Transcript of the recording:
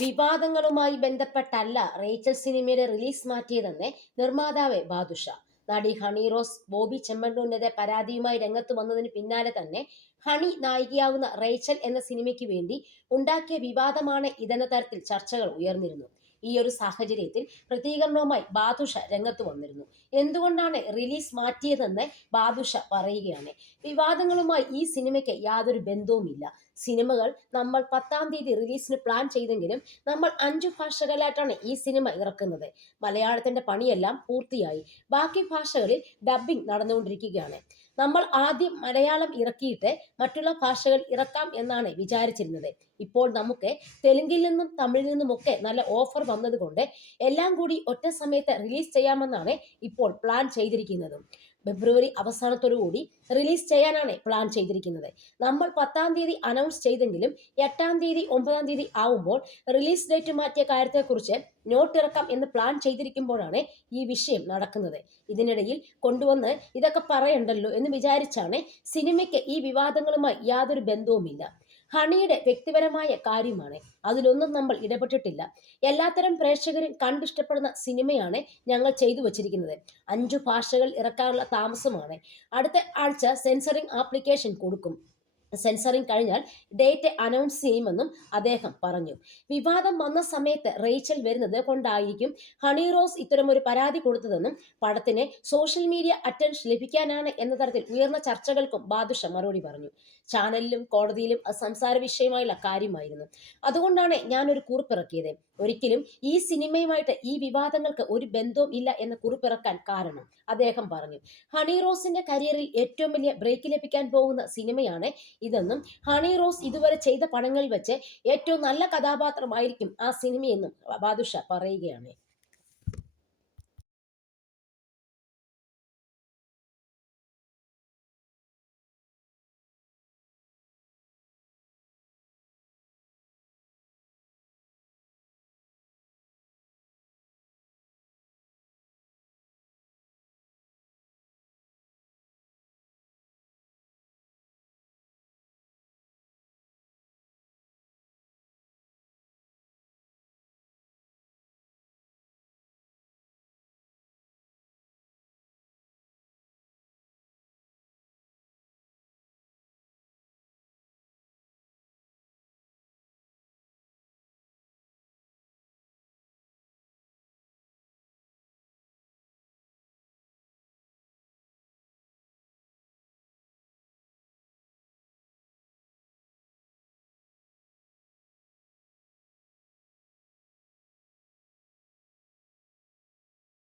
വിവാദങ്ങളുമായി ബന്ധപ്പെട്ടല്ല Rachel സിനിമയുടെ release മാറ്റിയതെന്ന് നിർമ്മാതാവ് ബാദുഷ. നടി ഹണി റോസ് ബോബി ചെമ്മണ്ണൂരിനെതിരെ പരാതിയുമായി രംഗത്ത് വന്നതിന് പിന്നാലെ തന്നെ ഹണി നായികയാവുന്ന റേച്ചൽ എന്ന സിനിമയ്ക്ക് വേണ്ടി ഉണ്ടാക്കിയ വിവാദമാണ് ഇതെന്ന തരത്തിൽ ചർച്ചകൾ ഉയർന്നിരുന്നു. ഈ ഒരു സാഹചര്യത്തിൽ പ്രതികരണവുമായി ബാദുഷ രംഗത്ത് വന്നിരുന്നു. എന്തുകൊണ്ടാണ് റിലീസ് മാറ്റിയതെന്ന് ബാദുഷ പറയുകയാണ്. വിവാദങ്ങളുമായി ഈ സിനിമയ്ക്ക് യാതൊരു ബന്ധവുമില്ല. സിനിമകൾ നമ്മൾ 10-ാം തീയതി റിലീസിന് പ്ലാൻ ചെയ്തെങ്കിലും നമ്മൾ 5 ഭാഷകളിലായിട്ടാണ് ഈ സിനിമ ഇറക്കുന്നത്. മലയാളത്തിന്റെ പണിയെല്ലാം പൂർത്തിയായി. ബാക്കി ഭാഷകളിൽ ഡബ്ബിംഗ് നടന്നുകൊണ്ടിരിക്കുകയാണ്. നമ്മൾ ആദ്യം മലയാളം ഇറക്കിയിട്ട് മറ്റുള്ള ഭാഷകൾ ഇറക്കാം എന്നാണ് വിചാരിച്ചിരുന്നത്. ഇപ്പോൾ നമുക്ക് തെലുങ്കിൽ നിന്നും തമിഴിൽ നിന്നുമൊക്കെ നല്ല ഓഫർ വന്നതുകൊണ്ട് എല്ലാം കൂടി ഒറ്റ സമയത്ത് റിലീസ് ചെയ്യാമെന്നാണ് ഇപ്പോൾ പ്ലാൻ ചെയ്തിരിക്കുന്നത്. ഫെബ്രുവരി അവസാനത്തോടു കൂടി റിലീസ് ചെയ്യാനാണ് പ്ലാൻ ചെയ്തിരിക്കുന്നത്. നമ്മൾ 10-ാം തീയതി അനൗൺസ് ചെയ്തെങ്കിലും 8-ാം തീയതി 9-ാം തീയതി ആവുമ്പോൾ റിലീസ് ഡേറ്റ് മാറ്റിയ കാര്യത്തെക്കുറിച്ച് നോട്ട് ഇറക്കാം എന്ന് പ്ലാൻ ചെയ്തിരിക്കുമ്പോഴാണ് ഈ വിഷയം നടക്കുന്നത്. ഇതിനിടയിൽ കൊണ്ടുവന്ന് ഇതൊക്കെ പറയണ്ടല്ലോ എന്ന് വിചാരിച്ചാണ്. സിനിമയ്ക്ക് ഈ വിവാദങ്ങളുമായി യാതൊരു ബന്ധവുമില്ല. ഹണിയുടെ വ്യക്തിപരമായ കാര്യമാണ്. അതിലൊന്നും നമ്മൾ ഇടപെട്ടിട്ടില്ല. എല്ലാത്തരം പ്രേക്ഷകരും കണ്ടിഷ്ടപ്പെടുന്ന സിനിമയാണ് ഞങ്ങൾ ചെയ്തു വച്ചിരിക്കുന്നത്. 5 ഭാഷകൾ ഇറക്കാനുള്ള താമസമാണ്. അടുത്ത ആഴ്ച സെൻസറിംഗ് ആപ്ലിക്കേഷൻ കൊടുക്കും. സെൻസറിംഗ് കഴിഞ്ഞാൽ ഡേറ്റ് അനൗൺസ് ചെയ്യുമെന്നും അദ്ദേഹം പറഞ്ഞു. വിവാദം വന്ന സമയത്ത് റേച്ചൽ വരുന്നത് കൊണ്ടായിരിക്കും ഹണി റോസ് ഇത്തരമൊരു പരാതി കൊടുത്തതെന്നും പടത്തിന് സോഷ്യൽ മീഡിയ അറ്റൻഷൻ ലഭിക്കാനാണ് എന്ന തരത്തിൽ ഉയർന്ന ചർച്ചകൾക്കും ബാദുഷ മറുപടി പറഞ്ഞു. ചാനലിലും കോടതിയിലും അത് സംസാര വിഷയമായുള്ള കാര്യമായിരുന്നു. അതുകൊണ്ടാണ് ഞാനൊരു കുറിപ്പിറക്കിയത്. ഒരിക്കലും ഈ സിനിമയുമായിട്ട് ഈ വിവാദങ്ങൾക്ക് ഒരു ബന്ധവും ഇല്ല എന്ന കുറിപ്പിറക്കാൻ കാരണം അദ്ദേഹം പറഞ്ഞു. ഹണി റോസിന്റെ കരിയറിൽ ഏറ്റവും വലിയ ബ്രേക്ക് ലഭിക്കാൻ പോകുന്ന സിനിമയാണ് ഇതെന്നും ഹണി റോസ് ഇതുവരെ ചെയ്ത പടങ്ങളിൽ വെച്ച് ഏറ്റവും നല്ല കഥാപാത്രമായിരിക്കും ആ സിനിമയെന്നും ബാദുഷ പറയുകയാണ്.